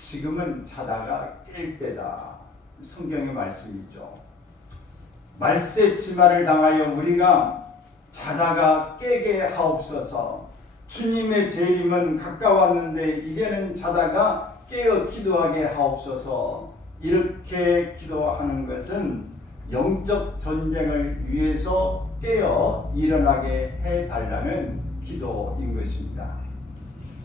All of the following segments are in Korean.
지금은 자다가 깰 때다. 성경의 말씀이죠. 말세 치마를 당하여 우리가 자다가 깨게 하옵소서. 주님의 재림은 가까웠는데 이제는 자다가 깨어 기도하게 하옵소서. 이렇게 기도하는 것은 영적 전쟁을 위해서 깨어 일어나게 해달라는 기도인 것입니다.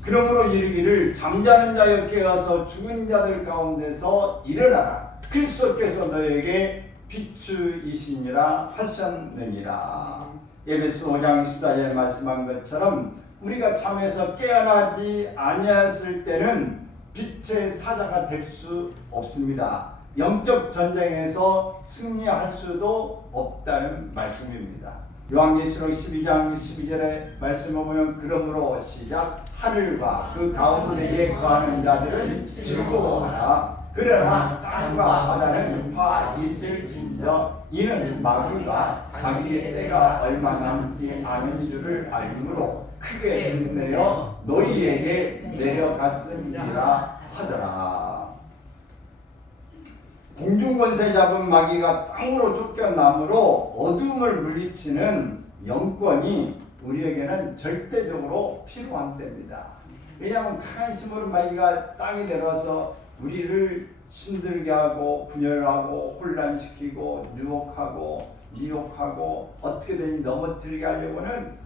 그러므로 이르기를 잠자는 자여 깨어서 죽은 자들 가운데서 일어나라. 그리스도께서 너에게 비추이시니라 하셨느니라. 에베소 5장 14절에 말씀한 것처럼 우리가 잠에서 깨어나지 아니했을 때는 빛의 사자가 될 수 없습니다. 영적 전쟁에서 승리할 수도 없다는 말씀입니다. 요한계시록 12장 12절의 말씀을 보면 그러므로 시작 하늘과 그 가운데에 거하는 자들은 즐거워하라. 그러나 땅과 바다는 화 있을진저 이는 마귀가 자기의 때가 얼마 남지 않은 줄을 알므로 크게 눈내어 너희에게 내려갔으리라 하더라. 공중권세 잡은 마귀가 땅으로 쫓겨나므로 어둠을 물리치는 영권이 우리에게는 절대적으로 필요한 때입니다. 왜냐하면 강한 힘으로 마귀가 땅에 내려와서 우리를 힘들게 하고 분열하고 혼란시키고 유혹하고 미혹하고 어떻게든 넘어뜨리게 하려고는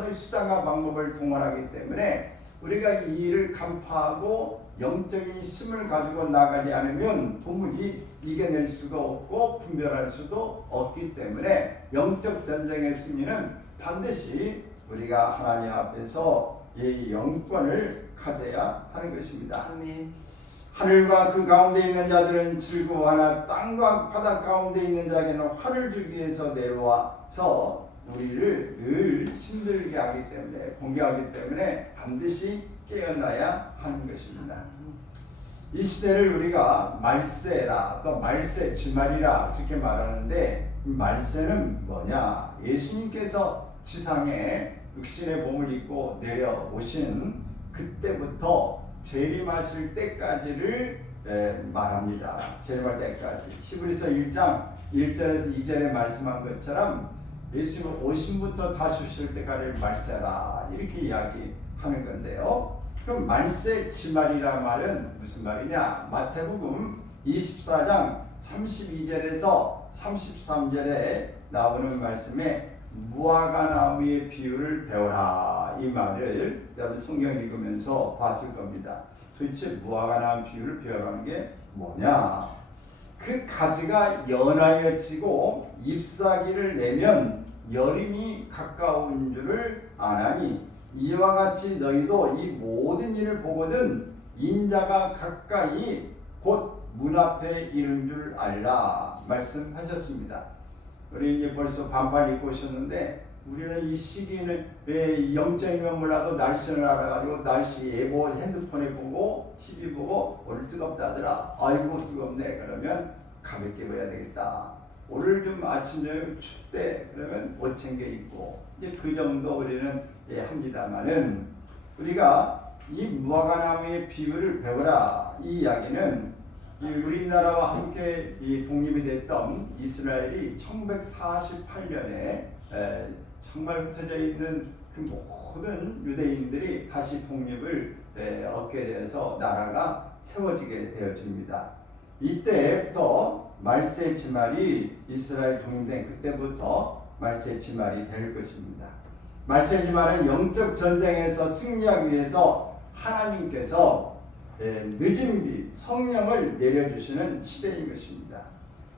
여러 수단과 방법을 동원하기 때문에 우리가 이 일을 간파하고 영적인 힘을 가지고 나가지 않으면 도무지 이겨낼 수가 없고 분별할 수도 없기 때문에 영적 전쟁의 승리는 반드시 우리가 하나님 앞에서 이 영권을 가져야 하는 것입니다. 아멘. 하늘과 그 가운데 있는 자들은 즐거워하나 땅과 바다 가운데 있는 자에게는 화를 주기 위해서 내려와서 우리를 늘 힘들게 하기 때문에 공격하기 때문에 반드시 깨어나야 하는 것입니다. 이 시대를 우리가 말세라 또 말세 지말이라 그렇게 말하는데 말세는 뭐냐? 예수님께서 지상에 육신의 몸을 입고 내려오신 그때부터 재림하실 때까지를 말합니다. 재림할 때까지. 히브리서 1장 1절에서 2절에 말씀한 것처럼 예수님 오심부터 다시 오실 때까지 말세라 이렇게 이야기하는 건데요. 그럼 말세 지말이라 말은 무슨 말이냐? 마태복음 24장 32절에서 33절에 나오는 말씀에 무화과나무의 비유를 배워라 이 말을 여러분 성경 읽으면서 봤을 겁니다. 도대체 무화과나무 비유를 배우라는 게 뭐냐? 그 가지가 연하여 지고 잎사귀를 내면 여름이 가까운 줄을 아나니 이와 같이 너희도 이 모든 일을 보거든 인자가 가까이 곧 문 앞에 이른 줄 알라 말씀하셨습니다. 우리 이제 벌써 반팔 입고 오셨는데 우리는 이 시기는 왜 영적이면 몰라도 날씨를 알아가지고 날씨 예보 핸드폰에 보고 TV 보고 오늘 뜨겁다더라. 아이고 뜨겁네. 그러면 가볍게 입어야 되겠다. 오늘 좀 아침 저녁 춥대. 그러면 옷 챙겨 입고 이제 그 정도 우리는 합니다만은 우리가 이 무화과나무의 비유를 배워라 이 이야기는 우리나라와 함께 이 독립이 됐던 이스라엘이 1948년에 정말 흩어져 있는 그 모든 유대인들이 다시 독립을 얻게 되어서 나라가 세워지게 되어집니다. 이때부터 말세 지말이 이스라엘 독립된 그때부터 말세 지말이 될 것입니다. 말세 지말은 영적 전쟁에서 승리하기 위해서 하나님께서 늦은 비 성령을 내려주시는 시대인 것입니다.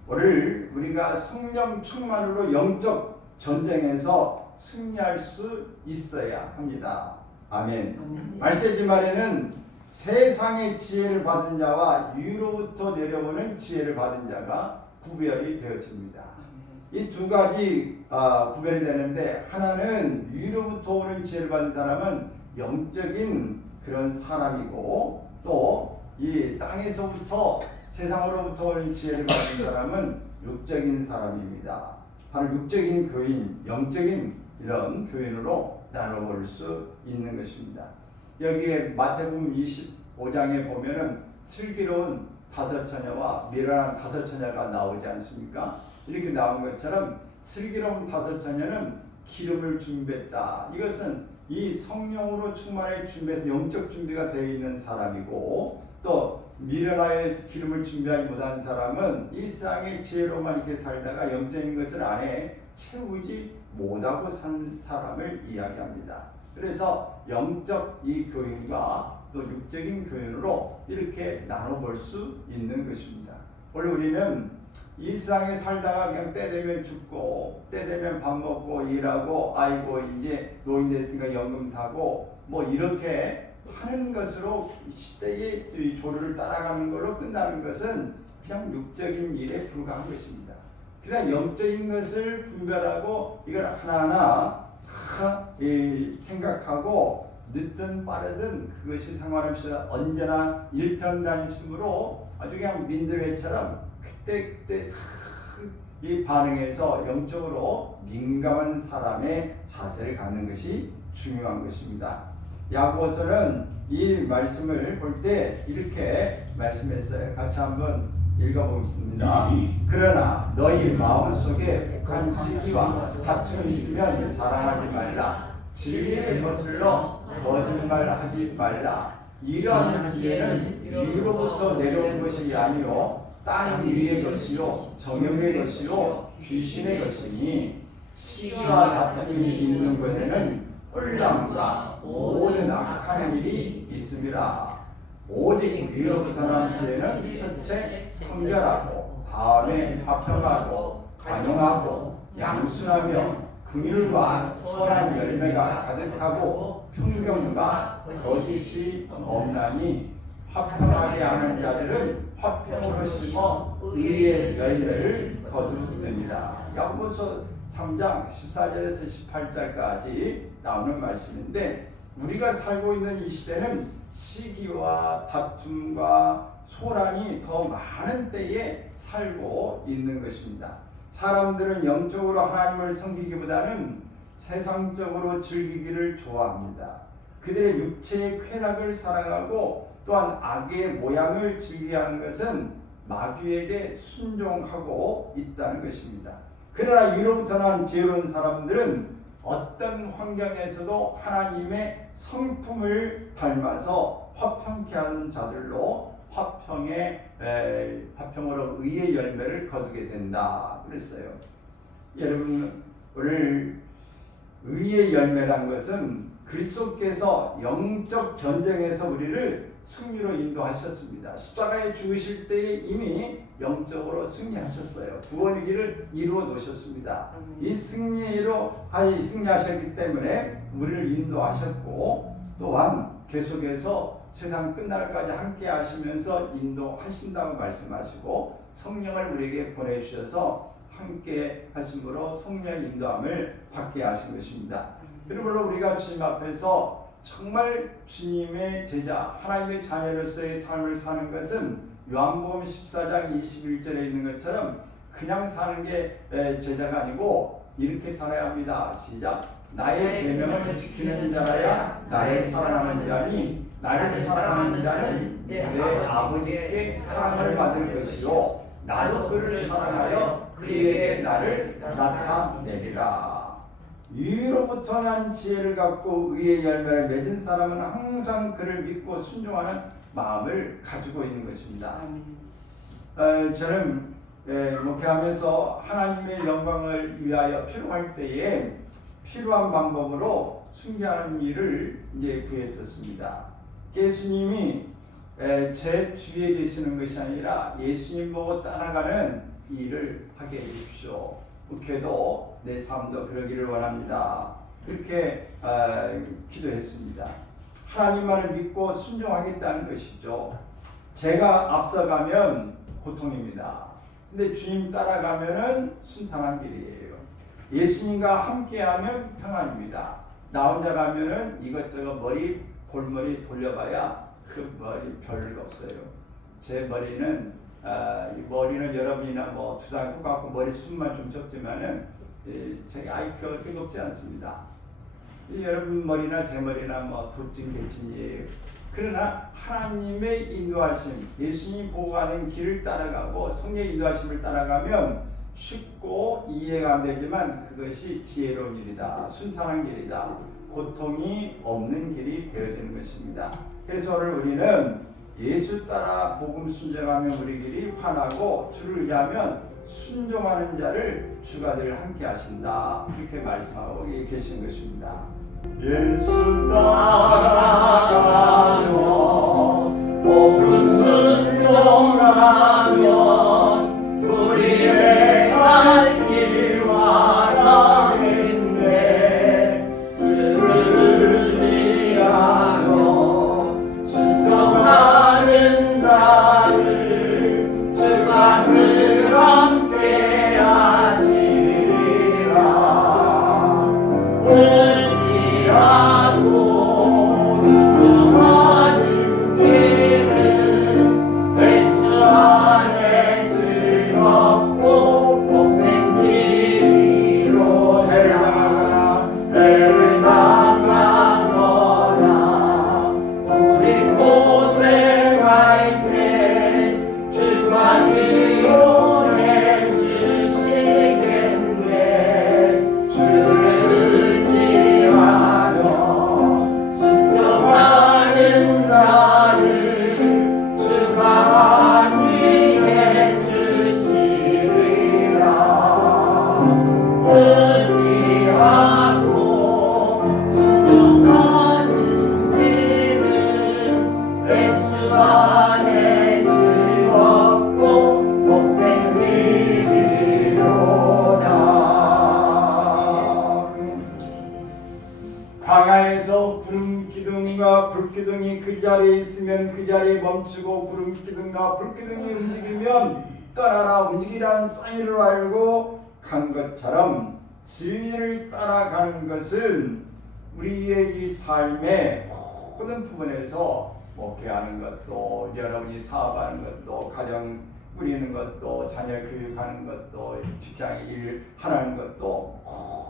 오늘 우리가 성령 충만으로 영적 전쟁에서 승리할 수 있어야 합니다. 아멘. 말세 지말에는 세상의 지혜를 받은 자와 위로부터 내려오는 지혜를 받은 자가 구별이 되어집니다. 이 두 가지 구별이 되는데 하나는 위로부터 오는 지혜를 받은 사람은 영적인 그런 사람이고 또 이 땅에서부터 세상으로부터 오는 지혜를 받은 사람은 육적인 사람입니다. 바로 육적인 교인, 영적인 이런 교인으로 나눠볼 수 있는 것입니다. 여기에 마태복음 25장에 보면은 슬기로운 다섯 처녀와 미련한 다섯 처녀가 나오지 않습니까? 이렇게 나온 것처럼 슬기로운 다섯 처녀는 기름을 준비했다. 이것은 이 성령으로 충만하게 준비해서 영적 준비가 되어 있는 사람이고, 또 미련하게 기름을 준비하지 못한 사람은 이 세상의 지혜로만 이렇게 살다가 영적인 것을 안에 채우지 못하고 산 사람을 이야기합니다. 그래서 영적 이 교훈과 또 육적인 교훈으로 이렇게 나눠볼 수 있는 것입니다. 원래 우리는 이 세상에 살다가 그냥 때 되면 죽고 때 되면 밥 먹고 일하고 아이고 이제 노인 됐으니까 연금 타고 뭐 이렇게 하는 것으로 시대의 이 조류를 따라가는 걸로 끝나는 것은 그냥 육적인 일에 불과한 것입니다. 그러나 영적인 것을 분별하고 이걸 하나하나 생각하고 늦든 빠르든 그것이 상관없이 언제나 일편단심으로 아주 그냥 민들레처럼 그때 이 반응해서 영적으로 민감한 사람의 자세를 갖는 것이 중요한 것입니다. 야고보서는 이 말씀을 볼 때 이렇게 말씀했어요. 같이 한번 읽어보겠습니다. 그러나 너희 마음속에 북한 시기와 다툼이 있으면 자랑하지 말라. 진리를 거슬러 거짓말하지 말라. 이러한 지혜는 위로부터 내려온 것이 아니요 땅 위의 것이요 정욕의 것이요 귀신의 것이니 시기와 다툼이 있는 것에는 혼란과 모든 악한 일이 있음이라. 오직 위로부터 난 지혜는 첫째 성결하고 다음에 화평하고 관용하고 양순하며 긍휼과 선한 열매가 가득하고 평경과 거짓이 없나니 화평하게 하는 자들은 화평으로 심어 의의 열매를 거두느니라. 야고보서 3장 14절에서 18절까지 나오는 말씀인데, 우리가 살고 있는 이 시대는 시기와 다툼과 소란이 더 많은 때에 살고 있는 것입니다. 사람들은 영적으로 하나님을 섬기기보다는 세상적으로 즐기기를 좋아합니다. 그들의 육체의 쾌락을 사랑하고 또한 악의 모양을 즐기하는 것은 마귀에게 순종하고 있다는 것입니다. 그러나 위로부터 난 지혜로운 사람들은 어떤 환경에서도 하나님의 성품을 닮아서 화평케 하는 자들로 화평으로 의의 열매를 거두게 된다 그랬어요. 여러분, 오늘 의의 열매란 것은 그리스도께서 영적 전쟁에서 우리를 승리로 인도하셨습니다. 십자가에 죽으실 때에 이미 영적으로 승리하셨어요. 구원의 길을 이루어 놓으셨습니다. 이 승리하셨기 때문에 우리를 인도하셨고, 또한 계속해서 세상 끝날까지 함께 하시면서 인도하신다고 말씀하시고 성령을 우리에게 보내주셔서 함께 하심으로 성령의 인도함을 받게 하신 것입니다. 그러므로 우리가 주님 앞에서 정말 주님의 제자, 하나님의 자녀로서의 삶을 사는 것은 요한복음 14장 21절에 있는 것처럼 그냥 사는 게 제자가 아니고 이렇게 살아야 합니다. 시작. 나의 계명을 지키는 자라야 나를 사랑하는 자니 나를 사랑하는 자는 내 아버지께 사랑을 받을 것이요 나도 그를 사랑하여 그에게 나를 나타내리라. 위로부터 난 지혜를 갖고 의의 열매를 맺은 사람은 항상 그를 믿고 순종하는 마음을 가지고 있는 것입니다. 저는 목회하면서 하나님의 영광을 위하여 필요할 때에 필요한 방법으로 순교하는 일을 이제 구했었습니다. 예수님이 제 뒤에 계시는 것이 아니라 예수님 보고 따라가는 일을 하게 해주십시오. 목회도 내 삶도 그러기를 원합니다. 그렇게 기도했습니다. 하나님만을 믿고 순종하겠다는 것이죠. 제가 앞서가면 고통입니다. 근데 주님 따라가면은 순탄한 길이에요. 예수님과 함께하면 평안입니다. 나 혼자 가면은 이것저것 골머리 돌려봐야 그 머리 별로 없어요. 제 머리는 여러분이나 뭐 주사위 똑같고 머리숱만 좀 적지만은 제 IQ가 뜨겁지 않습니다. 여러분 머리나 제 머리나 뭐 도찐 개찐이에요. 그러나 하나님의 인도하심, 예수님이 보고 가는 길을 따라가고 성령의 인도하심을 따라가면 쉽고 이해가 안 되지만 그것이 지혜로운 일이다. 순탄한 길이다. 고통이 없는 길이 되어지는 것입니다. 그래서 오늘 우리는 예수 따라 복음 순종하면 우리 길이 환하고 주를 의하면 순종하는 자를 주가 늘 함께 하신다. 이렇게 말씀하고 계신 것입니다. 예수 따라가면 복음 순종하면 우리의 갈 길 환하겠네. 주를 의지하며 순종하는 자를 주가 늘 함께 하시리라. 의지하고 순종하는 길은 예수 안에 즐겁고 복된 길이로 해를 당하거나 우리 고생할 때 주가 위로해 주시겠네. 주를 의지하며 순종하는 자를 주가 안위해 주시리라. 의지하고 순종하는 길은 예수 안에 즐겁고 복된 길이로다. 광야에서 구름 기둥과 불 기둥이 그 자리에 있으면 그 자리에 멈추고 구름 기둥과 불 기둥이 움직이면 떠나라 움직이라는 사인을 알고 간 것처럼 진리를 따라가는 것은 우리의 이 삶의 모든 부분에서 목회하는 것도, 여러분이 사업하는 것도, 가정 꾸리는 것도, 자녀 교육하는 것도, 직장에 일하는 것도,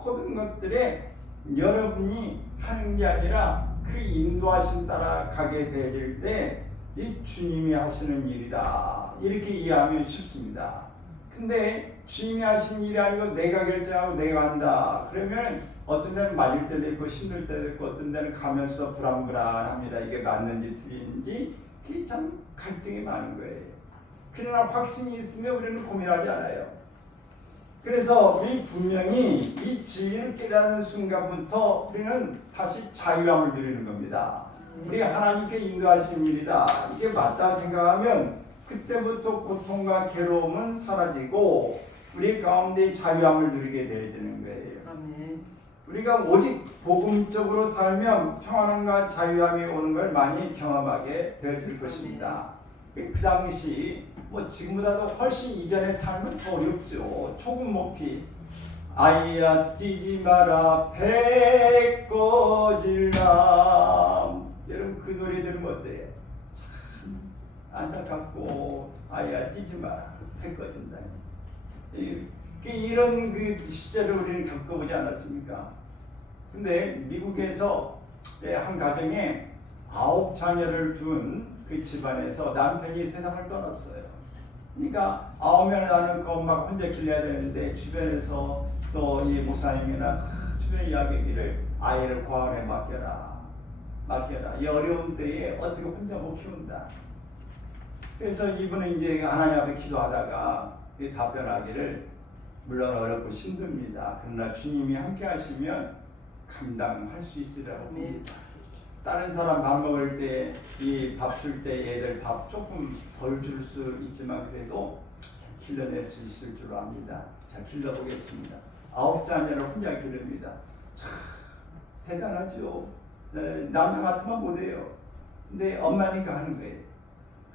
모든 것들에 여러분이 하는 게 아니라 그 인도하심 따라 가게 될 때 이 주님이 하시는 일이다. 이렇게 이해하면 쉽습니다. 근데 주님이 하신 일이 아니고 내가 결정하고 내가 한다. 그러면 어떤 데는 맞을 때도 있고 힘들 때도 있고 어떤 데는 가면서 불안불안합니다. 이게 맞는지 틀린지 그게 참 갈등이 많은 거예요. 그러나 확신이 있으면 우리는 고민하지 않아요. 그래서 우리 분명히 이 진리를 깨닫는 순간부터 우리는 다시 자유함을 누리는 겁니다. 우리 하나님께 인도하신 일이다. 이게 맞다 생각하면 그때부터 고통과 괴로움은 사라지고 우리 가운데 자유함을 누리게 되어지는 거예요. 우리가 오직 복음적으로 살면 평안함과 자유함이 오는 걸 많이 경험하게 되어질 것입니다. 그 당시 지금보다도 훨씬 이전의 삶은 더 어렵죠. 초급 높이 아이야 뛰지 마라 배 꺼질라. 여러분 그 노래 들으면 어때요? 참 안타깝고 아이야 뛰지 마라 배 꺼진다. 이런 그 시절을 우리는 겪어보지 않았습니까? 근데 미국에서 한 가정에 9자녀를 둔 그 집안에서 남편이 세상을 떠났어요. 그러니까 9명을 나는 그 엄마가 혼자 길러야 되는데 주변에서 또 이 목사님이나 주변 이야기를 아이를 고아원에 맡겨라. 이 어려운 때에 어떻게 혼자 못 키운다. 그래서 이분은 이제 하나님 앞에 기도하다가 답변하기를 물론 어렵고 힘듭니다. 그러나 주님이 함께 하시면 감당할 수 있으라고 합니다. 다른 사람 밥 먹을 때 이 밥 줄 때 애들 밥 조금 덜 줄 수 있지만 그래도 길러낼 수 있을 줄 압니다. 자, 길러보겠습니다. 9자녀를 혼자 기릅니다. 참 대단하죠. 남자 같으면 못해요. 근데 엄마니까 하는 거예요.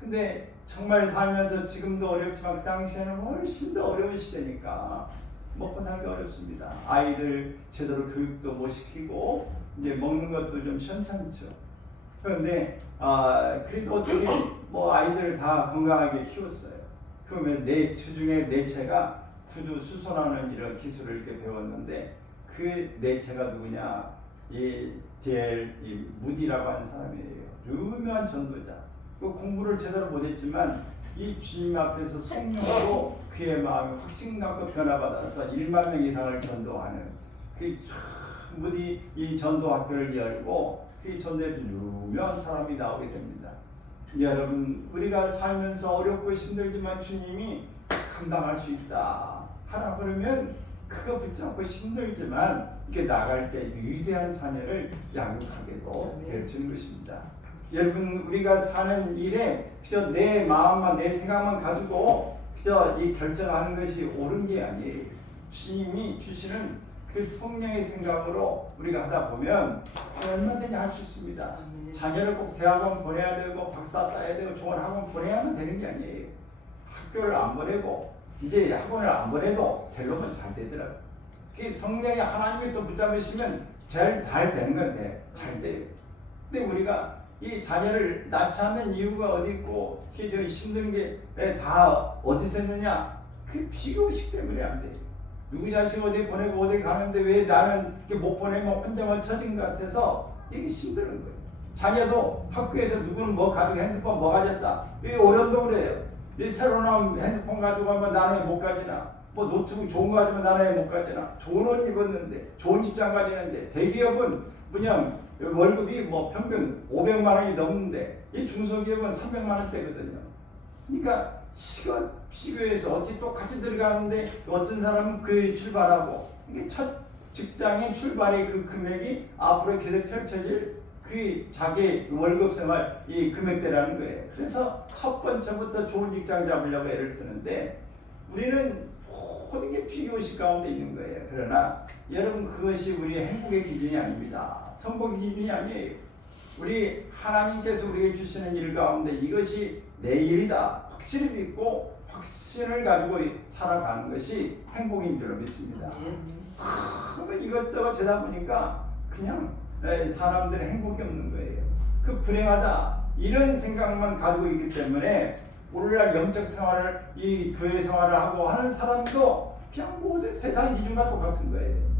근데 정말 살면서 지금도 어렵지만 그 당시에는 훨씬 더 어려운 시대니까 먹고 살기 어렵습니다. 아이들 제대로 교육도 못 시키고 이제 먹는 것도 좀 시원찮죠. 그런데 그래도 어떻게 아이들 다 건강하게 키웠어요. 그러면 주중에 넷째가 구두 수선하는 이런 기술을 이렇게 배웠는데 그 넷째가 누구냐? 이 무디라고 하는 사람이에요. 유명한 전도자. 그 공부를 제대로 못했지만 이 주님 앞에서 성령으로 그의 마음이 확신나고 변화받아서 1만 명 이상을 전도하는 그 무디 이 전도 학교를 열고 그 전도에 유명한 사람이 나오게 됩니다. 여러분, 우리가 살면서 어렵고 힘들지만 주님이 감당할 수 있다 하라 그러면 그거 붙잡고 힘들지만 이렇게 나갈 때 위대한 자녀를 양육하게도 되어주는 것입니다. 여러분, 우리가 사는 일에 그저 내 마음만 내 생각만 가지고 그저 이 결정하는 것이 옳은 게 아니에요. 주님이 주시는 그 성령의 생각으로 우리가 하다 보면 얼마든지 할 수 있습니다. 자녀를 꼭 대학원 보내야 되고 박사 따야 되고 좋은 학원 보내야만 되는 게 아니에요. 학교를 안 보내고 이제 학원을 안 보내도 결론은 잘 되더라고요. 그 성령이 하나님이 또 붙잡으시면 잘 되는 건데 잘 돼요. 근데 우리가 이 자녀를 낳지 않는 이유가 어디 있고 그 힘든 게 다 어디서 했느냐? 그 비교의식 때문에 안 돼요. 누구 자식 어디 보내고 어디 가는데 왜 나는 못 보내면 혼자만 처진 것 같아서 이게 힘드는 거예요. 자녀도 학교에서 누구는 뭐 가지고 핸드폰 뭐 가졌다. 왜 어려운다고 그래요? 이 새로 나온 핸드폰 가지고 가면 나는 왜 못 가지나? 뭐 노트북 좋은 거 가지면 나는 왜 못 가지나? 좋은 옷 입었는데 좋은 직장 가지는데 대기업은 그냥 월급이 뭐 평균 500만 원이 넘는데 이 중소기업은 300만 원대거든요. 그러니까 시교에서 어찌 똑같이 들어가는데 어떤 사람은 그 출발하고 이게 첫 직장의 출발의 그 금액이 앞으로 계속 펼쳐질 그 자기 월급 생활 이 금액대라는 거예요. 그래서 첫 번째부터 좋은 직장 잡으려고 애를 쓰는데 우리는 모든 게 비교의식 가운데 있는 거예요. 그러나 여러분, 그것이 우리의 행복의 기준이 아닙니다. 성공의 기준이 아니에요. 우리 하나님께서 우리에게 주시는 일 가운데 이것이 내 일이다 확실히 믿고 확신을 가지고 살아가는 것이 행복인 줄 믿습니다. 그러면 이것저것 재다 보니까 그냥 사람들의 행복이 없는 거예요. 그 불행하다 이런 생각만 가지고 있기 때문에 오늘날 영적 생활을 이 교회 생활을 하고 하는 사람도 그냥 모든 세상 기준과 똑같은 거예요.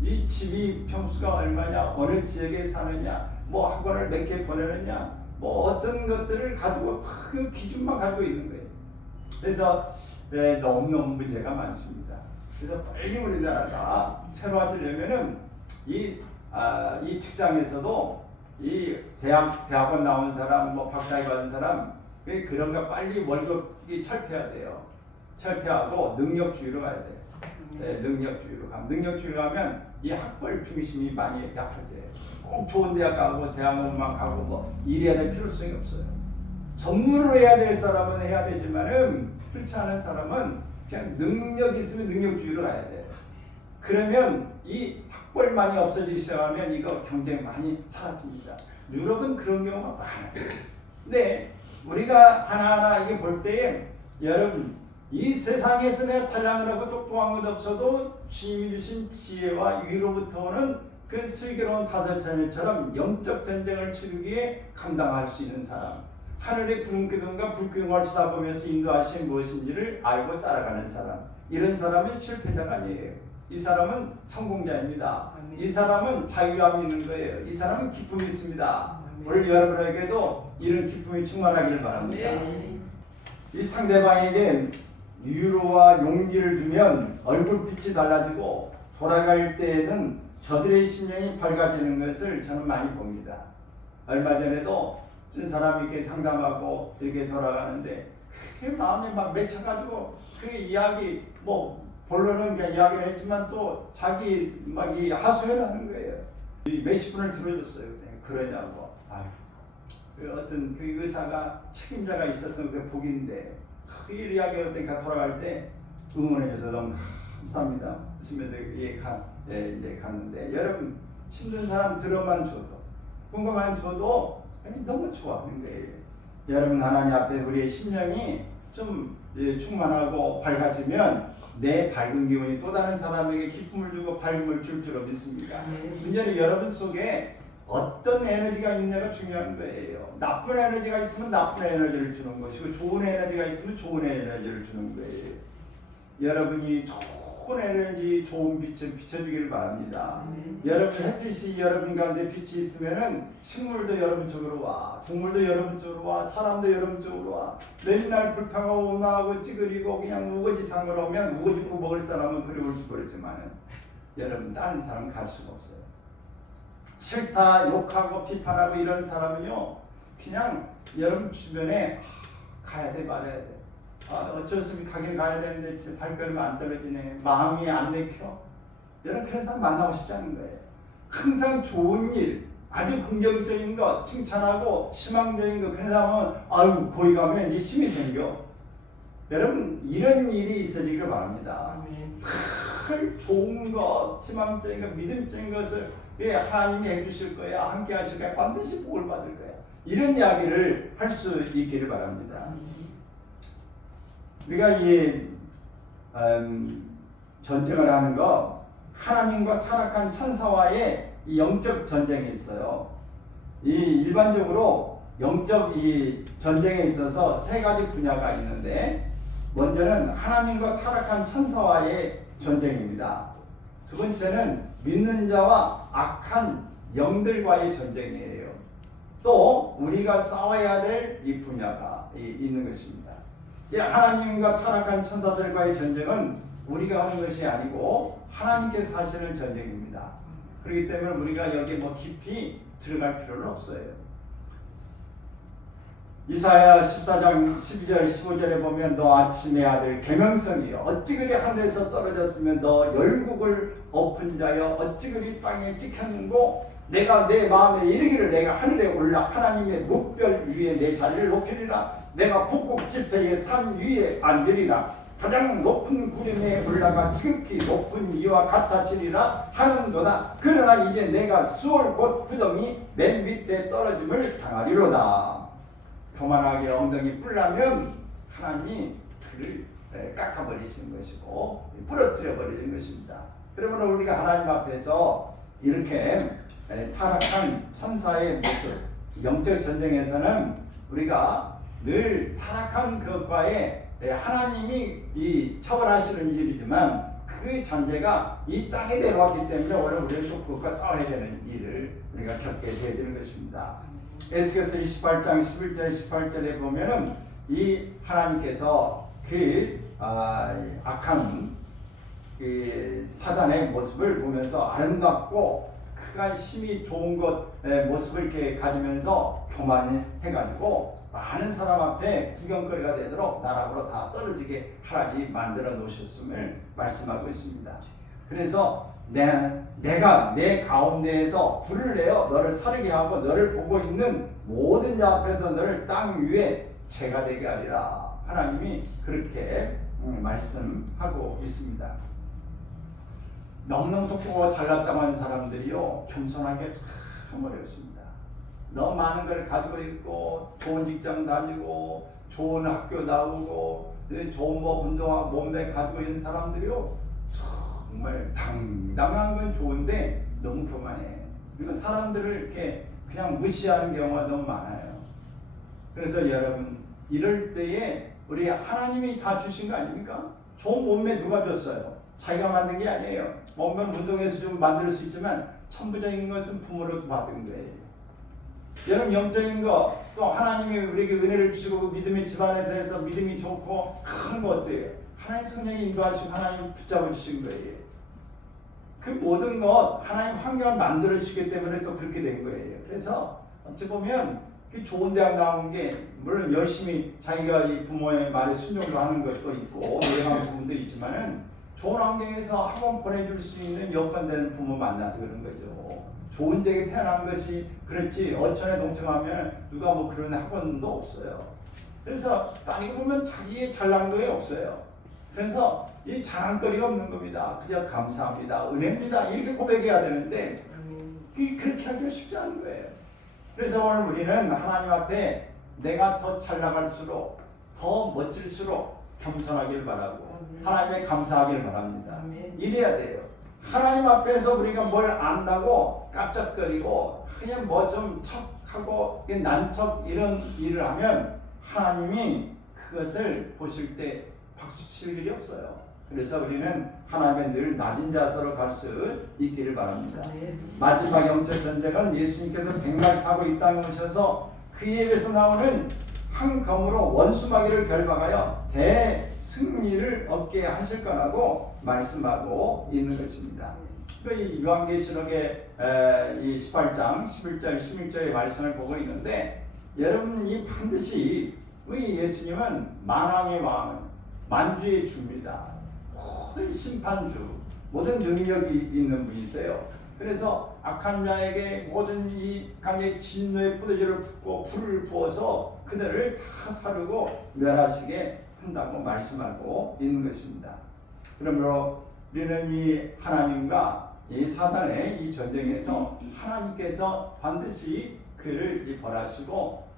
이 집이 평수가 얼마냐, 어느 지역에 사느냐, 뭐 학원을 몇 개 보내느냐, 뭐 어떤 것들을 가지고 그 기준만 가지고 있는 거예요. 그래서 너무너무 문제가 많습니다. 그래서 빨리 우리나라가 새로워지려면은 이 직장에서도 이 대학원 나온 사람, 뭐 박사에 받은 사람 그런 거 빨리 월급이 철폐해야 돼요. 철폐하고 능력주의로 가야 돼요. 능력주의로 가면 능력주의로 가면 이 학벌 중심이 많이 약해져요. 꼭 좋은 대학 가고 대학원만 가고 뭐 일해야 될 필요성이 없어요. 전문으로 해야 될 사람은 해야 되지만은 그렇지 않은 사람은 그냥 능력이 있으면 능력주의로 가야 돼요. 그러면 이 학벌만이 없어지기 시작하면 이거 경쟁 많이 사라집니다. 유럽은 그런 경우가 많아요. 근데 우리가 하나하나 이게 볼 때에 여러분, 이 세상에서 내가 탈락을 하고 똑똑한 것 없어도 주님이 주신 지혜와 위로부터 오는 그 슬기로운 다섯 자녀처럼 영적 전쟁을 치르기에 감당할 수 있는 사람, 하늘의 구름 기둥과 불기둥을 쳐다보면서 인도하신 무엇인지를 알고 따라가는 사람, 이런 사람은 실패자가 아니에요. 이 사람은 성공자입니다. 이 사람은 자유함이 있는 거예요. 이 사람은 기쁨이 있습니다. 오늘 여러분에게도 이런 기쁨이 충만하기를 바랍니다. 이 상대방에게 위로와 용기를 주면 얼굴빛이 달라지고 돌아갈 때에는 저들의 심령이 밝아지는 것을 저는 많이 봅니다. 얼마 전에도 진 사람이 이렇게 상담하고 이렇게 돌아가는데 그게 마음에 막 맺혀가지고 그 이야기 뭐 본론은 그냥 이야기를 했지만 또 자기 막 이 하소연을 하는 거예요. 몇십 분을 들어줬어요. 그러냐고. 그 어떤 그 의사가 책임자가 있어서 그 복인데 그 이야기가 돌아갈 때 응원해줘서 너무 감사합니다. 웃으면서 이제 갔는데 여러분, 힘든 사람 들어만 줘도 궁금한 줘도 너무 좋아하는 거예요. 여러분, 하나님 앞에 우리의 심령이 좀 충만하고 밝아지면 내 밝은 기운이 또 다른 사람에게 기쁨을 주고 밝음을 줄 줄로 믿습니다. 문제는 여러분 속에 어떤 에너지가 있느냐가 중요한 거예요. 나쁜 에너지가 있으면 나쁜 에너지를 주는 것이고 좋은 에너지가 있으면 좋은 에너지를 주는 거예요. 여러분이 솟구내는 이 좋은 빛을 비춰주기를 바랍니다. 여러분 햇빛이 여러분 가운데 빛이 있으면은 식물도 여러분 쪽으로 와, 동물도 여러분 쪽으로 와, 사람도 여러분 쪽으로 와. 맨날 불평하고 원망하고 찌그리고 그냥 우거지상으로 오면 우거지고 먹을 사람은 그리 올지 모르지만은 여러분 다른 사람 갈 수가 없어요. 싫다 욕하고 비판하고 이런 사람은요 그냥 여러분 주변에 가야 돼 말아야 돼. 어쩔 수 없이 가긴 가야 되는데 진짜 발걸음이 안 떨어지네. 마음이 안 내켜. 여러분 그런 사람 만나고 싶지 않은 거예요. 항상 좋은 일, 아주 긍정적인 것, 칭찬하고 희망적인 것 그런 사람은 아유 거기 가면 이제 힘이 생겨. 여러분 이런 일이 있어지기를 바랍니다. 늘 좋은 것, 희망적인 것, 믿음적인 것을 하나님이 해주실 거야, 함께 하실 거야, 반드시 복을 받을 거야. 이런 이야기를 할 수 있기를 바랍니다. 우리가 이 전쟁을 하는 거 하나님과 타락한 천사와의 이 영적 전쟁이 있어요. 이 일반적으로 영적 이 전쟁에 있어서 세 가지 분야가 있는데 먼저는 하나님과 타락한 천사와의 전쟁입니다. 두 번째는 믿는 자와 악한 영들과의 전쟁이에요. 또 우리가 싸워야 될 이 분야가 있는 것입니다. 하나님과 타락한 천사들과의 전쟁은 우리가 하는 것이 아니고 하나님께서 하시는 전쟁입니다. 그렇기 때문에 우리가 여기 뭐 깊이 들어갈 필요는 없어요. 이사야 14장 12절 15절에 보면 너 아침의 아들 계명성이여 어찌 그리 하늘에서 떨어졌으면 너 열국을 엎은 자여 어찌 그리 땅에 찍혔는고 내가 내 마음에 이르기를 내가 하늘에 올라 하나님의 묵별 위에 내 자리를 높이리라 내가 북극 지폐의 산 위에 앉으리라 가장 높은 구름에 올라가 지극히 높은 이와 같아지리라 하는도다. 그러나 이제 내가 수월 곧 구덩이 맨 밑에 떨어짐을 당하리로다. 교만하게 엉덩이 뿔라면 하나님이 그를 깎아버리시는 것이고 부러뜨려 버리는 것입니다. 그러므로 우리가 하나님 앞에서 이렇게 타락한 천사의 모습, 영적 전쟁에서는 우리가 늘 타락한 것과의 하나님이 이 처벌하시는 일이지만 그 잔재가 이 땅에 내려왔기 때문에 오늘 우리는 또 그것과 싸워야 되는 일을 우리가 겪게 되는 것입니다. 에스겔서 28장 11절 18절에 보면은 이 하나님께서 그 악한 그 사단의 모습을 보면서 아름답고 크간 힘이 좋은 것 모습을 이렇게 가지면서 교만해가지고 많은 사람 앞에 구경거리가 되도록 나락으로 다 떨어지게 하나님이 만들어 놓으셨음을 말씀하고 있습니다. 그래서 내가 내 가운데에서 불을 내어 너를 사르게 하고 너를 보고 있는 모든 자 앞에서 너를 땅 위에 재가 되게 하리라. 하나님이 그렇게 말씀하고 있습니다. 너무너무 똑똑하고 잘났다고 하는 사람들이요 겸손하게 참 어렵습니다. 너무 많은 걸 가지고 있고 좋은 직장 다니고 좋은 학교 나오고 좋은 뭐 운동하고 몸매 가지고 있는 사람들이요 정말 당당한 건 좋은데 너무 교만해. 그리고 사람들을 이렇게 그냥 무시하는 경우가 너무 많아요. 그래서 여러분 이럴 때에 우리 하나님이 다 주신 거 아닙니까? 좋은 몸매 누가 줬어요? 자기가 만든 게 아니에요. 몸매는 운동해서 좀 만들 수 있지만 천부적인 것은 부모로부터 받은 거예요. 여러분 영적인 거 또 하나님이 우리에게 은혜를 주시고 믿음의 집안에 대해서 믿음이 좋고 큰 거 어때요? 하나님 성령이 인도하시고 하나님 붙잡아 주신 거예요. 그 모든 것 하나님 환경을 만들어 주시기 때문에 또 그렇게 된 거예요. 그래서 어찌 보면 그 좋은 대학 나온 게 물론 열심히 자기가 이 부모의 말에 순종도 하는 것도 있고 이런 부분도 있지만은 좋은 환경에서 학원 보내줄 수 있는 여건되는 부모 만나서 그런 거죠. 좋은 댁에 태어난 것이 그렇지 어천에 동청하면 누가 뭐 그런 학원도 없어요. 그래서 따지고 보면 자기의 잘난 거에 없어요. 그래서 이 자랑거리가 없는 겁니다. 그저 감사합니다, 은혜입니다 이렇게 고백해야 되는데 그렇게 하기가 쉽지 않은 거예요. 그래서 오늘 우리는 하나님 앞에 내가 더 잘 나갈수록 더 멋질수록 겸손하길 바라고 하나님에 감사하길 바랍니다. 이래야 돼요. 하나님 앞에서 우리가 뭘 안다고 깜짝거리고 그냥 뭐 좀 척하고 난척 이런 일을 하면 하나님이 그것을 보실 때 박수 칠 일이 없어요. 그래서 우리는 하나님의 늘 낮은 자세로 갈 수 있기를 바랍니다. 네. 마지막 영적 전쟁은 예수님께서 백마를 타고 이 땅에 오셔서 그에 입에서 나오는 한 검으로 원수마귀를 결박하여 대승리를 얻게 하실 거라고 말씀하고 있는 것입니다. 이 요한계시록의 이 18장 11절 16절의 말씀을 보고 있는데 여러분이 반드시 우리 예수님은 만왕의 왕, 만주의 주입니다. 모든 심판주, 모든 능력이 있는 분이세요. 그래서 악한 자에게 모든 이 강의 진노의 포도주를 붓고 불을 부어서 그들을 다 사르고 멸하시게 한다고 말씀하고 있는 것입니다. 그러므로 우리는 이 하나님과 이 사단의 이 전쟁에서 하나님께서 반드시 그를 벌하시고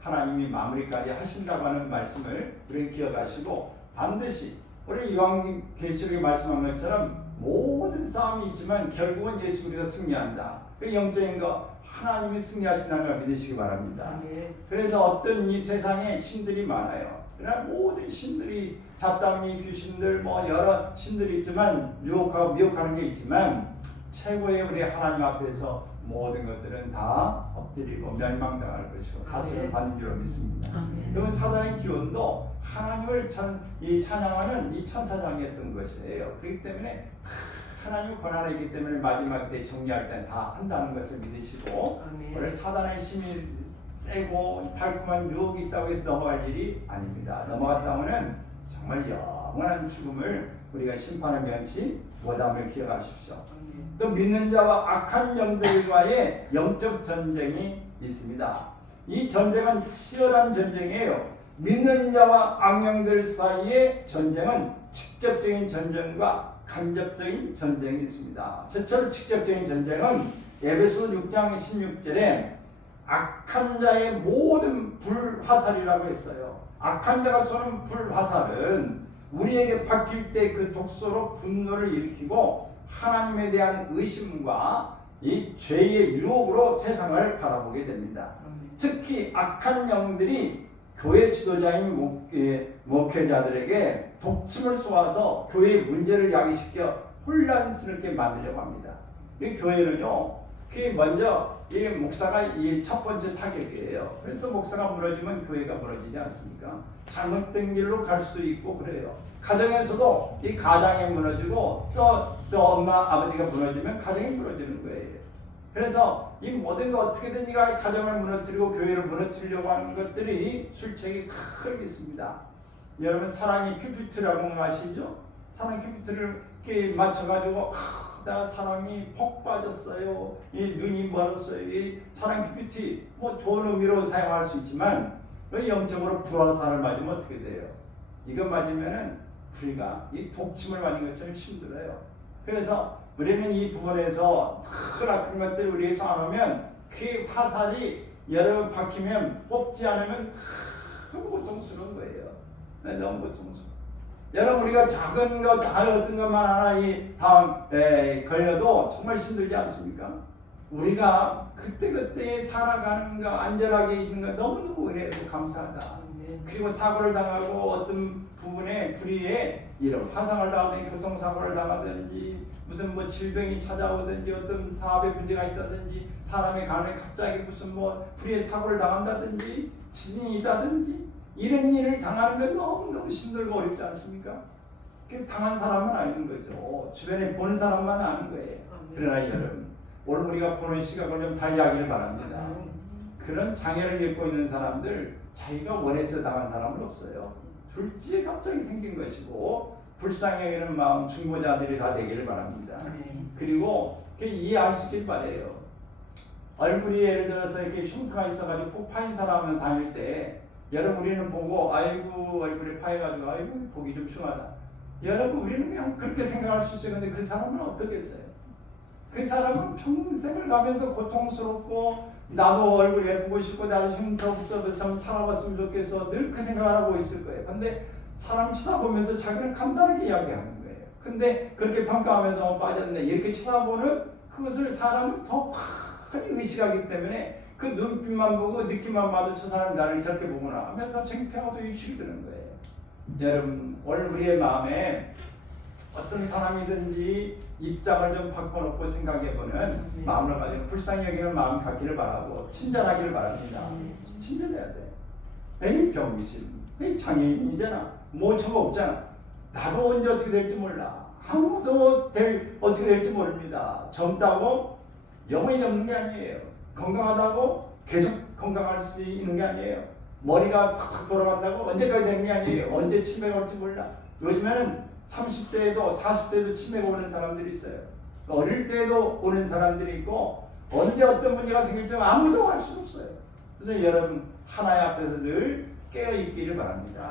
하나님이 마무리까지 하신다고 하는 말씀을 우리 기억하시고 반드시 우리 요한계시록에 말씀한 것처럼 모든 싸움이 있지만 결국은 예수 그리스도가 승리한다. 그 영적인 거 하나님이 승리하신다는 걸 믿으시기 바랍니다. 그래서 어떤 이 세상에 신들이 많아요. 그러나 모든 신들이 잡담이 귀신들 뭐 여러 신들이 있지만 유혹하고 미혹하는 게 있지만 최고의 우리 하나님 앞에서 모든 것들은 다 엎드리고 멸망당할 것이고 다스림 받는 줄로 믿습니다. 그러면 사단의 기원도 하나님을 찬양하는 이 천사장이었던 것이에요. 그렇기 때문에 하나님 권한이 있기 때문에 마지막 때 정리할 때 다 한다는 것을 믿으시고 오늘 사단의 힘이 세고 달콤한 유혹이 있다고 해서 넘어갈 일이 아닙니다. 넘어갔다 하면 정말 영원한 죽음을 우리가 심판을 면치 못함을 기억하십시오. 또 믿는 자와 악한 영들과의 영적 전쟁이 있습니다. 이 전쟁은 치열한 전쟁이에요. 믿는 자와 악령들 사이의 전쟁은 직접적인 전쟁과 간접적인 전쟁이 있습니다. 저처럼 직접적인 전쟁은 에베소 6장 16절에 악한 자의 모든 불화살이라고 했어요. 악한 자가 쏘는 불화살은 우리에게 박힐 때 그 독소로 분노를 일으키고 하나님에 대한 의심과 이 죄의 유혹으로 세상을 바라보게 됩니다. 특히 악한 영들이 교회 지도자인 목회자들에게 독침을 쏘아서 교회의 문제를 야기시켜 혼란스럽게 만들려고 합니다. 이 교회는요, 그게 먼저 이 목사가 이 첫 번째 타격이에요. 그래서 목사가 무너지면 교회가 무너지지 않습니까? 잘못된 길로 갈 수도 있고 그래요. 가정에서도 이 가정이 무너지고 또 엄마 아버지가 무너지면 가정이 무너지는 거예요. 그래서 이 모든 거 어떻게든 이가 가정을 무너뜨리고 교회를 무너뜨리려고 하는 것들이 술책이 크게 있습니다. 여러분 사랑의 큐피트라고 아시죠? 사랑 큐피트를 이렇게 맞춰가지고 나 사랑이 폭 빠졌어요. 이 눈이 멀었어요. 이 사랑 큐피트 뭐 좋은 의미로 사용할 수 있지만 영적으로 불화살을 맞으면 어떻게 돼요? 이거 맞으면은 우리가 이 독침을 맞은 것처럼 힘들어요. 그래서 우리는 이 부분에서 큰 것들 우리에서 안 오면 그 화살이 여러 번 박히면 뽑지 않으면 너무 고통스러운 거예요. 너무 고통스러워. 여러분 우리가 작은 것 어떤 것만 하나 이 다음 걸려도 정말 힘들지 않습니까? 우리가 그때그때 살아가는 거 안전하게 있는 거 너무너무 은혜로 감사하다. 그리고 사고를 당하고 어떤 부분에 불의에 이런 화상을 당하든지 교통사고를 당하든지 무슨 뭐 질병이 찾아오든지 어떤 사업에 문제가 있다든지 사람의 간에 갑자기 무슨 뭐 불의의 사고를 당한다든지 지진이 있다든지 이런 일을 당하는 건 너무너무 힘들고 어렵지 않습니까? 당한 사람은 아는 거죠. 주변에 보는 사람만 아는 거예요. 그러나 여러분 오늘 우리가 보는 시각을 좀 달리하기를 바랍니다. 그런 장애를 겪고 있는 사람들 자기가 원해서 당한 사람은 없어요. 둘째 갑자기 생긴 것이고 불쌍히 여기는 마음 중보자들이 다 되기를 바랍니다. 그리고 이해할 수 있길 바래요. 얼굴이 예를 들어서 이렇게 흉터가 있어가지고 꼭 파인 사람을 다닐 때 여러분 우리는 보고 아이고 얼굴에 파여가지고 아이고 보기 좀 흉하다. 여러분 우리는 그냥 그렇게 생각할 수 있어요. 근데 그 사람은 어떻겠어요? 그 사람은 평생을 가면서 고통스럽고 나도 얼굴 예쁘고 싶고 나도 흉터 없어도 살아봤으면 좋겠어 늘 그 생각을 하고 있을 거예요. 근데 사람 쳐다보면서 자기는 간단하게 이야기하는 거예요. 근데 그렇게 평가하면서 빠졌네 이렇게 쳐다보는 그것을 사람은 더 많이 의식하기 때문에 그 눈빛만 보고 느낌만 봐도 저 사람이 나를 저렇게 보구나 하면 더 창피하고 더 유축이 되는 거예요. 여러분 오늘 우리의 마음에 어떤 사람이든지 입장을 좀 바꿔놓고 생각해보는 마음을 가지고 불쌍히 여기는 마음 갖기를 바라고 친절하기를 바랍니다. 친절해야 돼. 에이 병신, 에이 장애인이잖아. 뭐 저거 없잖아. 나도 언제 어떻게 될지 몰라. 아무도 어떻게 될지 모릅니다. 젊다고 영원히 젊는 게 아니에요. 건강하다고 계속 건강할 수 있는 게 아니에요. 머리가 팍팍 돌아간다고 언제까지 되는 게 아니에요. 언제 치매가 올지 몰라. 요즘에는 30대에도 40대에도 치매가 오는 사람들이 있어요. 어릴 때에도 오는 사람들이 있고 언제 어떤 문제가 생길지 아무도 알 수 없어요. 그래서 여러분 하나의 앞에서 늘 깨어있기를 바랍니다.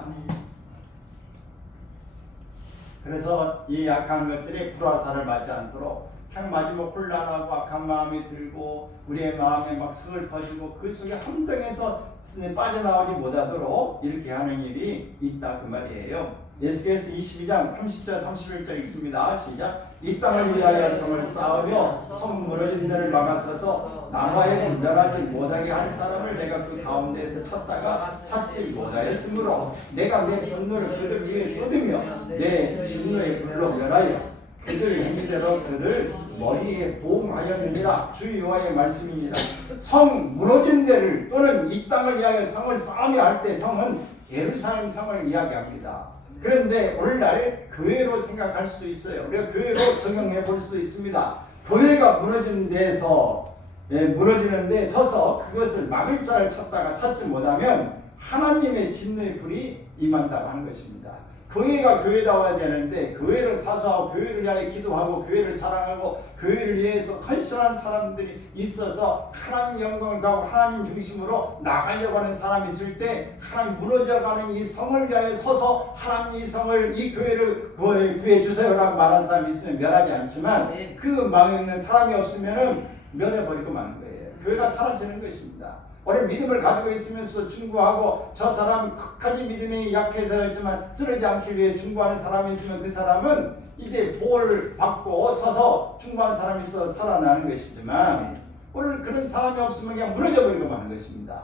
그래서 이 약한 것들이 불화살을 맞지 않도록 그냥 맞으면 혼란하고 악한 마음이 들고 우리의 마음에 막 서글퍼지고 그 속에 함정에서 빠져나오지 못하도록 이렇게 하는 일이 있다 그 말이에요. 에스겔서 22장 30절 31절 읽습니다. 시작. 이 땅을 위하여 성을 쌓으며 성 무너진 데를 막아서서 나와의 분별하지 못하게 할 사람을 내가 그 가운데에서 찾다가 찾지 못하였으므로 내가 내 분노를 그들 위에 쏟으며 내 진노의 불로 멸하여 그들 행위대로 그를 머리에 보응하였느니라. 주 여호와의 말씀입니다. 성 무너진 데를 또는 이 땅을 위하여 성을 쌓으며 할 때 성은 예루살렘 성을 이야기합니다. 그런데 오늘날 교회로 생각할 수도 있어요. 우리가 교회로 적용해 볼 수도 있습니다. 교회가 무너진 데서 무너지는 데 서서 그것을 막을 자를 찾다가 찾지 못하면 하나님의 진노의 불이 임한다고 하는 것입니다. 교회가 교회다워야 되는데 교회를 사수하고 교회를 위하여 기도하고 교회를 사랑하고 교회를 위해서 헌신한 사람들이 있어서 하나님 영광을 가고 하나님 중심으로 나가려고 하는 사람이 있을 때 하나님 무너져가는 이 성을 위하여 서서 하나님 이 성을 이 교회를 구해 주세요라고 말하는 사람이 있으면 멸하지 않지만 그 마음에 있는 사람이 없으면 멸해버리고 마는 거예요. 교회가 사라지는 것입니다. 오늘 믿음을 가지고 있으면서 중구하고 저 사람 끝까지 믿음이 약해서였지만 쓰러지지 않기 위해 중구하는 사람이 있으면 그 사람은 이제 보호를 받고 서서 중구한 사람이 있어 살아나는 것이지만 오늘 그런 사람이 없으면 그냥 무너져버리고 마는 것입니다.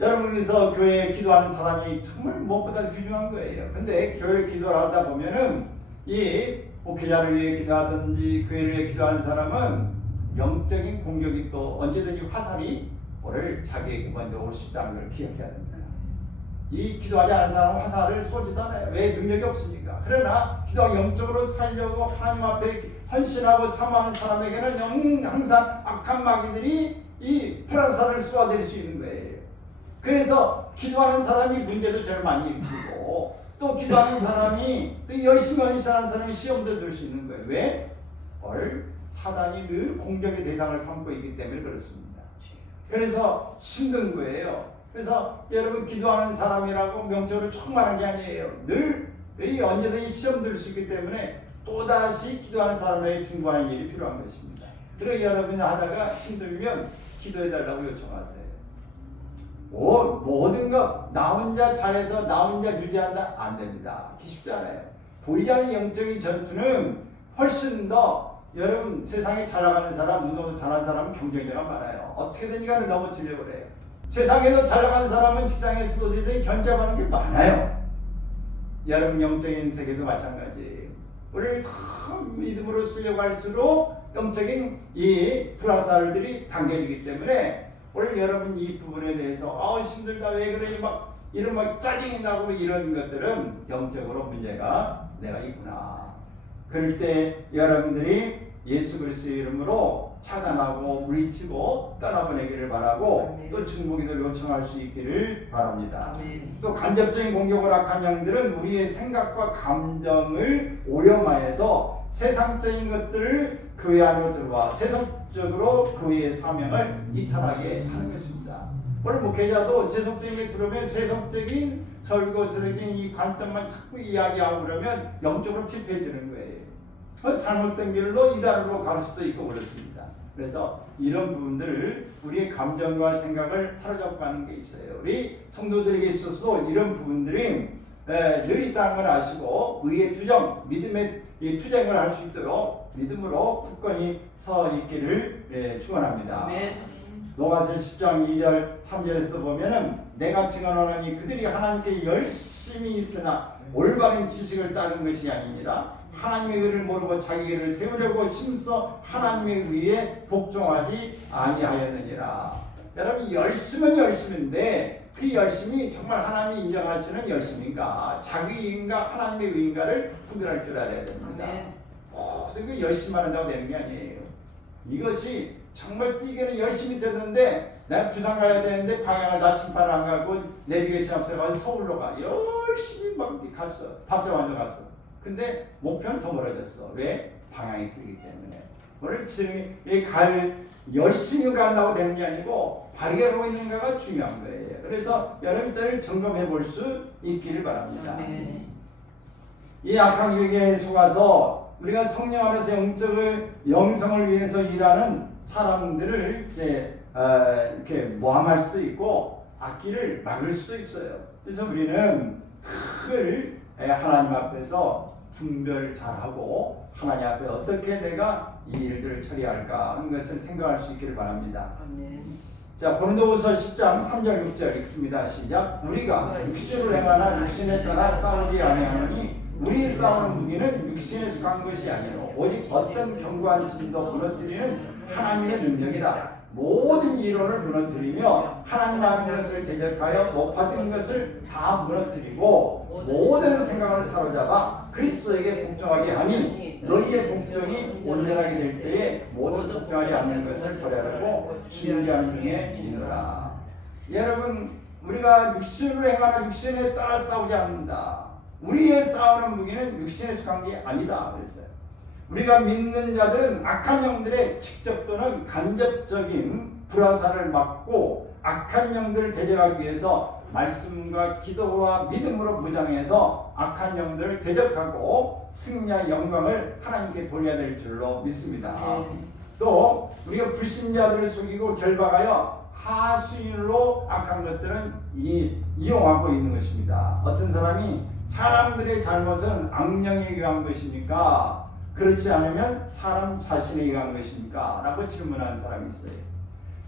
여러분께서 교회에 기도하는 사람이 정말 무엇보다 귀중한 거예요. 근데 교회 기도를 하다 보면은 이 목회자를 위해 기도하든지 교회를 위해 기도하는 사람은 영적인 공격이 또 언제든지 화살이 오늘 자기에게 먼저 올 수 있다는 걸 기억해야 됩니다. 이 기도하지 않은 사람은 화살을 쏘지도 않아요. 왜? 능력이 없으니까. 그러나 기도하고 영적으로 살려고 하나님 앞에 헌신하고 사모하는 사람에게는 항상 악한 마귀들이 이 불화살을 쏘아댈 수 있는 거예요. 그래서 기도하는 사람이 문제도 제일 많이 일으키고 또 기도하는 사람이 또 열심히 헌신하는 사람이 시험도 들 수 있는 거예요. 왜? 사단이 늘 공격의 대상을 삼고 있기 때문에 그렇습니다. 그래서 힘든 거예요. 그래서 여러분 기도하는 사람이라고 명적으로 충만한 게 아니에요. 늘 언제든지 시험 들 수 있기 때문에 또다시 기도하는 사람에게 중보하는 일이 필요한 것입니다. 그리고 여러분이 하다가 힘들면 기도해달라고 요청하세요. 모든 것 나 혼자 잘해서 나 혼자 유지한다? 안 됩니다. 쉽지 않아요. 보이지 않는 영적인 전투는 훨씬 더 여러분 세상에 잘 나가는 사람, 운동도 잘하는 사람은 경쟁자가 많아요. 어떻게든 간에 넘어지려고 그래요. 세상에서 잘 나가는 사람은 직장에서도 견제하는 게 많아요. 여러분 영적인 세계도 마찬가지예요. 우리를 더 믿음으로 쓰려고 할수록 영적인 이 불화살들이 당겨지기 때문에 오늘 여러분 이 부분에 대해서 힘들다 왜 그러니 막 이런 막 짜증이 나고 이런 것들은 영적으로 문제가 내가 있구나. 그럴 때 여러분들이 예수 그리스도의 이름으로 차단하고 물리치고 떠나보내기를 바라고 아멘. 또 중보기도를 요청할 수 있기를 바랍니다. 아멘. 또 간접적인 공격을 악한 영들은 우리의 생각과 감정을 오염하여서 세상적인 것들을 교회 안으로 들어와 세속적으로 교회의 사명을 이탈하게 하는 것입니다. 오늘 목회자도 세속적인 게 들어오면 세속적인 설교, 세속적인 이 관점만 자꾸 이야기하고 그러면 영적으로 피폐해지는 거예요. 잘못된 길로 이단으로 갈 수도 있고 그렇습니다. 그래서 이런 부분들을 우리의 감정과 생각을 사로잡고 하는 게 있어요. 우리 성도들에게 있어서도 이런 부분들이 늘 있다는 걸 아시고 의의 투정, 믿음의 투쟁을 할 수 있도록 믿음으로 굳건히 서 있기를 축원합니다. 로마서 10장 2절 3절에서 보면은 내가 증언하노니 그들이 하나님께 열심히 있으나 올바른 지식을 따른 것이 아니니라 하나님의 의를 모르고 자기 의를 세우려고 심써 하나님의 의에 복종하지 아니하였느니라. 여러분 열심은 열심인데 그 열심이 정말 하나님이 인정하시는 열심인가 자기 의인가 하나님의 의인가를 구별할 줄 알아야 됩니다. 모든 게 열심히 한다고 되는 게 아니에요. 이것이 정말 뛰기는 열심히 됐는데 내가 부산 가야 되는데 방향을 나침반을 안 가고 내비게이션 앞서 가서 서울로 가 열심히 막 갔어. 밥점 앉아 갔어. 근데 목표는 더 멀어졌어. 왜? 방향이 틀리기 때문에. 오늘 지금 갈 열심히 간다고 되는 게 아니고 바르게 하고 있는가가 중요한 거예요. 그래서 여러분들을 점검해 볼 수 있기를 바랍니다. 이 악한 유혹에 속아서 우리가 성령 안에서 영성을 위해서 일하는 사람들을 이제 이렇게 모함할 수도 있고 악기를 막을 수도 있어요. 그래서 우리는 늘 하나님 앞에서 분별 잘하고 하나님 앞에 어떻게 내가 이 일들을 처리할까 하는 것을 생각할 수 있기를 바랍니다. 자, 고린도후서 10장 3절 6절 읽습니다. 시작. 우리가 육신을 행하나 육신에 따라 싸우지 아니하노니 우리 싸우는 무기는 육신에 속한 것이 아니요 오직 어떤 견고한 진도 무너뜨리는 하나님의 능력이다. 모든 이론을 무너뜨리며 하나님 하는 것을 대적하여 높아진 것을 다 무너뜨리고 모든 생각을 사로잡아 그리스도에게 복종하게 하니 너희의 복종이 온전하게 될 때에 모두 복종하지 않는 것을 버리라고 중요한 중에 있노라. 여러분 우리가 육신으로 행하는 육신에 따라 싸우지 않는다. 우리의 싸우는 무기는 육신에 속한 게 아니다 그랬어요. 우리가 믿는 자들은 악한 영들의 직접 또는 간접적인 불화살을 막고 악한 영들을 대적하기 위해서 말씀과 기도와 믿음으로 무장해서 악한 영들을 대적하고 승리와 영광을 하나님께 돌려야 될 줄로 믿습니다. 또 우리가 불신자들을 속이고 결박하여 하수인으로 악한 것들은 이용하고 있는 것입니다. 어떤 사람이 사람들의 잘못은 악령에 의한 것입니까? 그렇지 않으면 사람 자신에 의한 것입니까? 라고 질문하는 사람이 있어요.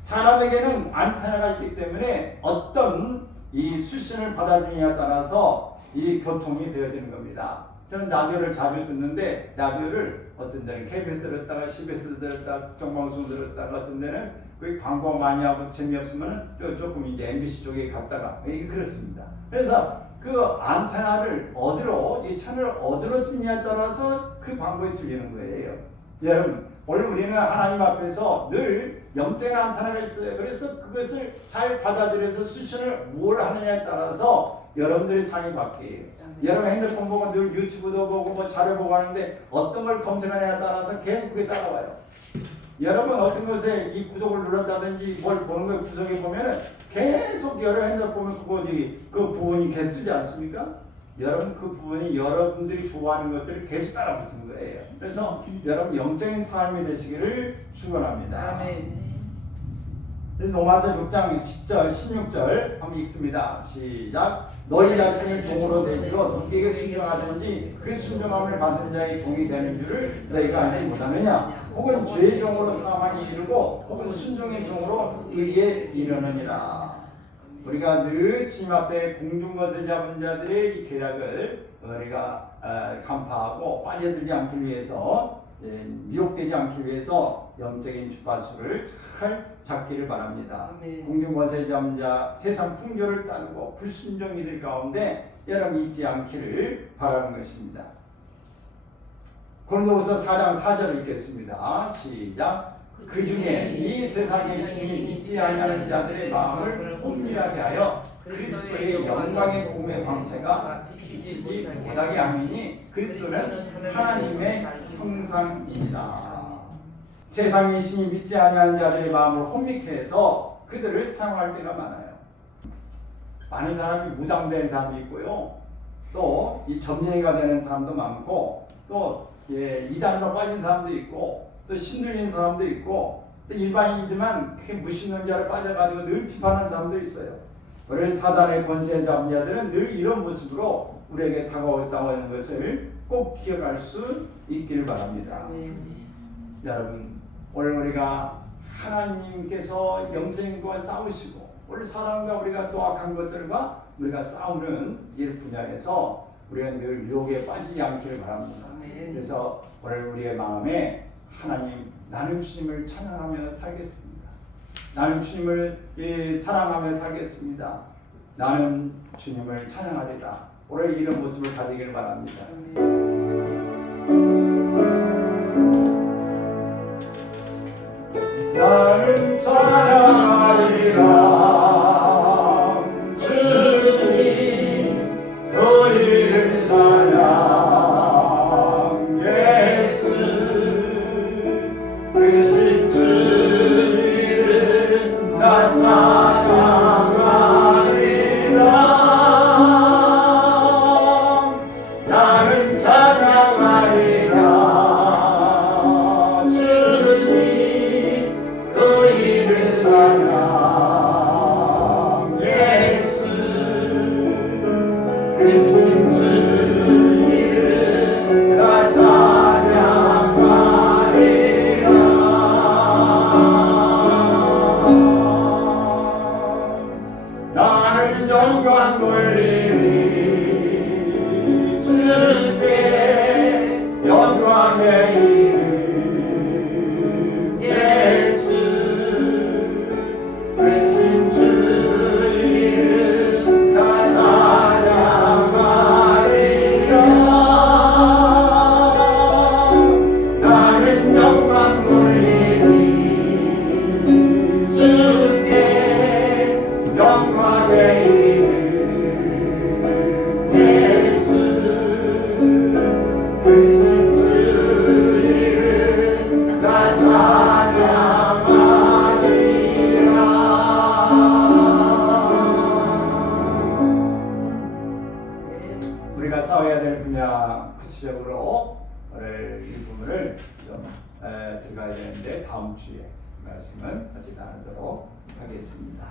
사람에게는 안테나가 있기 때문에 어떤 이 수신을 받아들이냐에 따라서 이 교통이 되어지는 겁니다. 저는 라디오를 자주 듣는데 라디오를 어떤 데는 KBS 들었다가 CBS 들었다가 국정방송 들었다가 어떤 데는 그 광고 많이 하고 재미없으면 조금 이제 MBC 쪽에 갔다가 이게 그렇습니다. 그래서 그 안테나를 어디로 이 채널을 어디로 듣냐에 따라서 그 방법이 틀리는 거예요. 여러분 오늘 우리는 하나님 앞에서 늘 영적인 안테나가 있어요. 그래서 그것을 잘 받아들여서 수신을 뭘 하느냐에 따라서 여러분들의 삶이 바뀌어요. 여러분 핸드폰 보고 늘 유튜브도 보고 뭐 자료 보고 하는데 어떤 걸 검색하느냐에 따라서 계속 그게 따라와요. 여러분 어떤 것에 이 구독을 눌렀다든지 뭘 보는 거 구석에 보면은 계속 여러 핸드폰 보면 그 부분이 계속 뜨지 않습니까? 여러분 그 부분이 여러분들이 좋아하는 것들이 계속 따라붙는 거예요. 그래서 여러분 영적인 삶이 되시기를 축원합니다. 로마서 6장 10절 16절 한번 읽습니다. 시작. 너희 자신을 종으로 내기로 누구에게 순종하든지 그 순종함을 받은 자의 종이 되는 줄을 너희가 알지 못하느냐? 혹은 죄의 종으로 사망에 이르고 혹은 순종의 종으로 의에 이르느니라. 우리가 늘 주님 앞에 공중것을 잡은 자들의 이 계략을 우리가 간파하고 빠져들지 않기 위해서 미혹되지 않기 위해서 영적인 주파수를 잘 잡기를 바랍니다. 공중것을 잡은 자 세상 풍조를 따르고 불순종이들 가운데 여러분 있지 않기를 바라는 것입니다. 고린도후서 4장 4절을 읽겠습니다. 시작. 그 중에 이 세상의 신이 믿지 아니하는 자들의 마음을 혼미하게 하여 그리스도의 영광의 복음의 광채가 비치지 못하게 하니 그리스도는 하나님의 형상이니라. 세상의 신이 믿지 아니하는 자들의 마음을 혼미케 해서 그들을 사용할 때가 많아요. 많은 사람이 무당된 사람이 있고요. 또 이 점쟁이가 되는 사람도 많고 또 이단으로 빠진 사람도 있고 또 신들린 사람도 있고 또 일반인이지만 그게 무신론자로 빠져가지고 늘 비판하는 사람도 있어요. 그래서 사단의 권세 잡은 자들은 늘 이런 모습으로 우리에게 다가오겠다고 하는 것을 꼭 기억할 수 있기를 바랍니다. 여러분 오늘 우리가 하나님께서 영생과 싸우시고 우리 사람과 우리가 또 악한 것들과 우리가 싸우는 이 분야에서 우리가 늘 유혹에 빠지지 않기를 바랍니다. 그래서 오늘 우리의 마음에 하나님, 나는 주님을 찬양하며 살겠습니다. 나는 주님을 사랑하며 살겠습니다. 나는 주님을 찬양하리라. 오늘 이런 모습을 가지길 바랍니다. 나는 찬양하리라 주님 그 이름 찬양 예수 크신 주 이름 나 찬양하리라 나는 찬양하리라 찬양 예수 크신 주 이름 나 찬양하리라 나는 영광 돌리리 주께 영광의 이름 예수 크신 주 이름 나 찬양하리라 나는 영광 돌리리 주께 영광의 이름 예수 크신 주 이름 나 찬양하리라 우리가 싸워야 될 분야 구체적으로 오늘 이 부분을 좀 들어가야 되는데 다음 주에 말씀은 하지 않도록 하겠습니다.